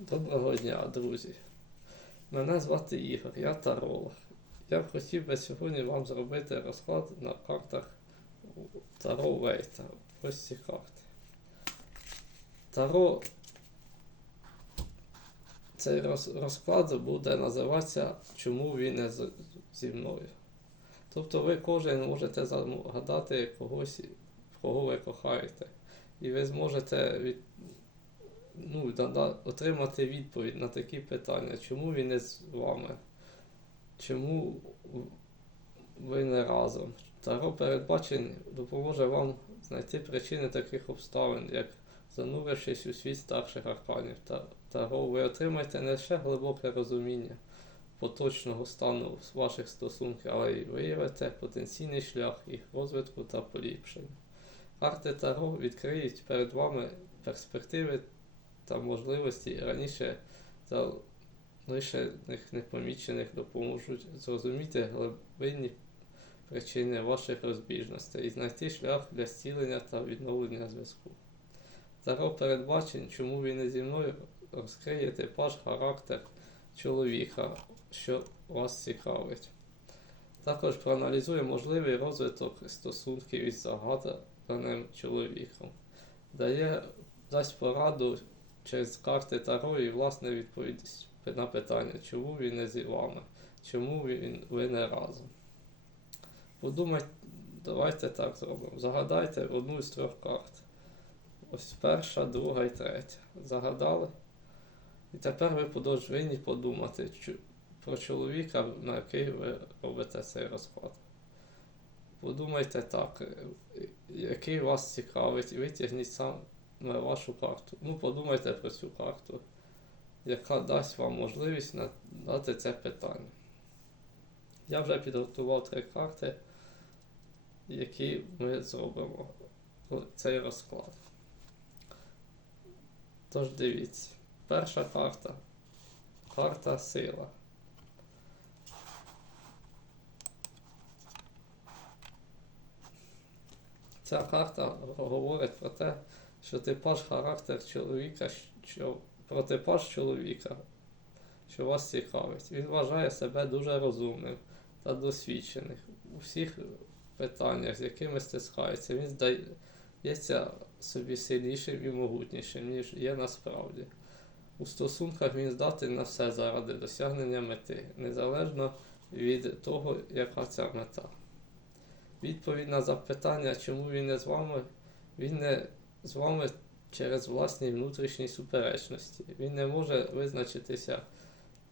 Доброго дня, друзі. Мене звати Ігор, я таролог. Я б хотів би сьогодні вам зробити розклад на картах Таро Вейта. Ось ці карти. Таро. Цей роз- розклад буде називатися Чому він не зі мною. Тобто ви кожен можете загадати когось, кого ви кохаєте. І ви зможете від, ну, отримати відповідь на такі питання, чому він не з вами, чому ви не разом. Таро передбачень допоможе вам знайти причини таких обставин, як занурившись у світ старших арканів. Таро ви отримаєте не лише глибоке розуміння поточного стану ваших стосунків, але й виявите потенційний шлях їх розвитку та поліпшення. Карти Таро відкриють перед вами перспективи та можливості раніше залишених непомічених допоможуть зрозуміти глибинні причини ваших розбіжностей і знайти шлях для зцілення та відновлення зв'язку. Таро передбачень, чому він не зі мною розкриє типаж характер чоловіка, що вас цікавить. Також проаналізує можливий розвиток стосунків із загаданим чоловіком. Дає, дасть пораду через карти Таро і власне відповідь на питання, чому він не з вами, чому він, ви не разом. Подумайте, давайте так зробимо. Загадайте одну з трьох карт. Ось перша, друга і третя. Загадали? І тепер ви повинні подумати про чоловіка, на який ви робите цей розклад. Подумайте так, який вас цікавить, і витягніть саме вашу карту. Ну, подумайте про цю карту, яка дасть вам можливість надати це питання. Я вже підготував три карти, які ми зробимо цей розклад. Тож дивіться, перша карта карта сила. Ця карта говорить про те, що типаж характер чоловіка, що про типаж чоловіка, що вас цікавить. Він вважає себе дуже розумним та досвідченим у всіх питаннях, з якими стискається. Він здається собі сильнішим і могутнішим, ніж є насправді. У стосунках він здатний на все заради досягнення мети, незалежно від того, яка ця мета. Відповідь на запитання, чому він не з вами, він не з вами через власні внутрішні суперечності. Він не може визначитися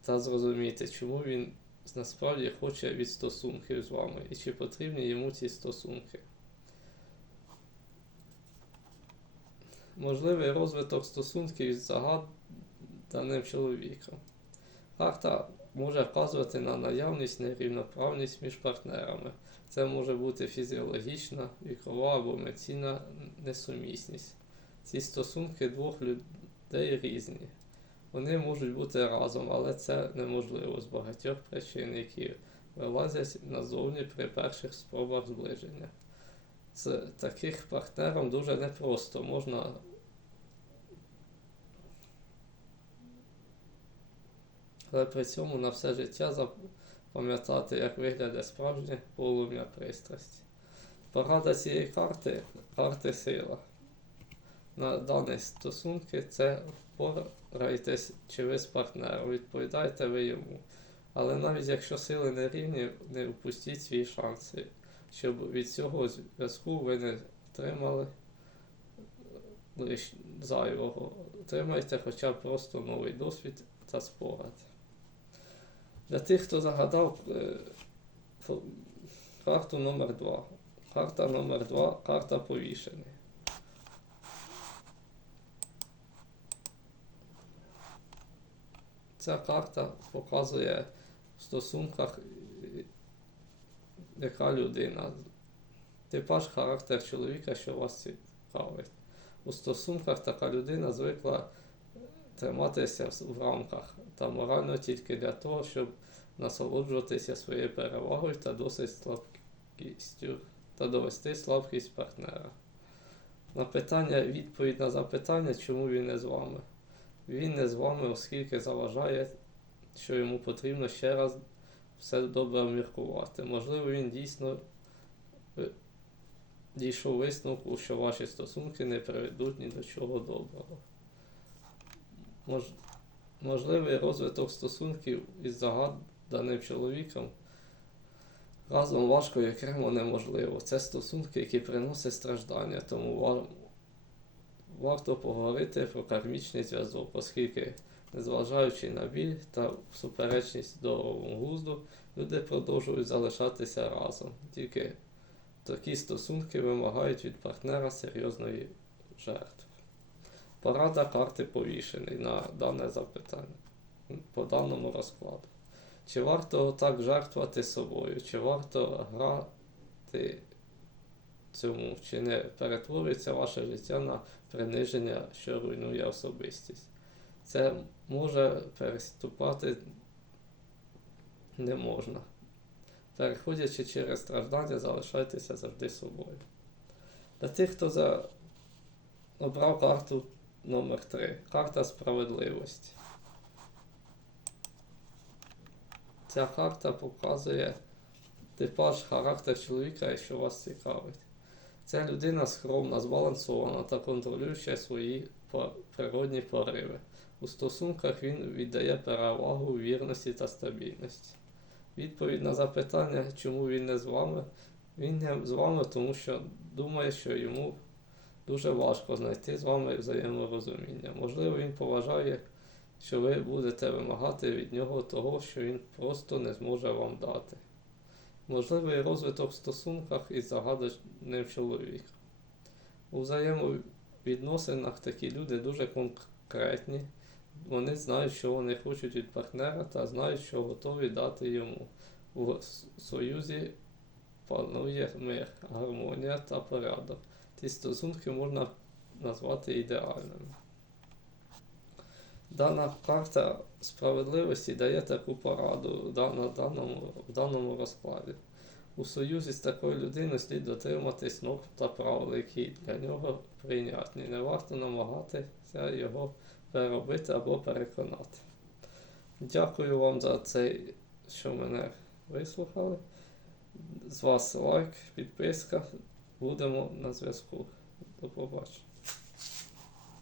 та зрозуміти, чому він насправді хоче від стосунків з вами і чи потрібні йому ці стосунки. Можливий розвиток стосунків із загаданим чоловіком. Карта може вказувати на наявність нерівноправність між партнерами. Це може бути фізіологічна, вікова або емоційна несумісність. Ці стосунки двох людей різні. Вони можуть бути разом, але це неможливо з багатьох причин, які вилазять назовні при перших спробах зближення. З таких партнером дуже непросто можна але при цьому на все життя запам'ятати, як виглядає справжнє полум'я пристрасті. Порада цієї карти карти сила. На дані стосунки це впорайтесь чи ви з партнером, відповідайте ви йому. Але навіть якщо сили не рівні, не впустіть свої шанси, щоб від цього зв'язку ви не отримали лиш зайвого. Отримайте хоча б просто новий досвід та спогад. Для тих, хто загадав е, карту номер 2 Карта номер 2 карта повішений. Ця карта показує в стосунках, е, яка людина. Типаж характер чоловіка, що вас цікавить. У стосунках така людина звикла триматися в- рамках та морально тільки для того, щоб насолоджуватися своєю перевагою та досить слабкістю та довести слабкість партнера. На питання, відповідь на запитання, чому він не з вами. Він не з вами, оскільки заважає, що йому потрібно ще раз все добре обміркувати. Можливо, він дійсно е, дійшов висновку, що ваші стосунки не приведуть ні до чого доброго. Мож, можливий розвиток стосунків із загаданим чоловіком разом важко і окремо неможливо. Це стосунки, які приносять страждання, тому ва- варто поговорити про кармічний зв'язок, оскільки, незважаючи на біль та суперечність здоровому глузду, люди продовжують залишатися разом. Тільки такі стосунки вимагають від партнера серйозної жертви. Порада карти повішений на дане запитання по даному розкладу. Чи варто так жертвувати собою, чи варто грати цьому, чи не перетворюється ваше життя на приниження, що руйнує особистість? Це може переступати не можна. Переходячи через страждання, залишайтеся завжди собою. Для тих, хто за... обрав карту номер 3 карта справедливості. Ця карта показує типаж характер чоловіка, якщо вас цікавить. Це людина скромна, збалансована та контролююча свої природні пориви. У стосунках він віддає перевагу вірності та стабільності. Відповідь на запитання, чому він не з вами, він не з вами, тому що думає, що йому дуже важко знайти з вами взаєморозуміння. Можливо, він поважає, що ви будете вимагати від нього того, що він просто не зможе вам дати. Можливий розвиток в стосунках із загаданим чоловіком. У взаємовідносинах такі люди дуже конкретні. Вони знають, що вони хочуть від партнера та знають, що готові дати йому. У союзі панує мир, гармонія та порядок. Ці стосунки можна назвати ідеальними. Дана карта справедливості дає таку пораду на даному, в даному розкладі. У союзі з такою людиною слід дотриматись норм та правил, які для нього прийнятні. Не варто намагатися його переробити або переконати. Дякую вам за це, що мене вислухали. З вас лайк, підписка. Будемо на зв'язку. До побачення.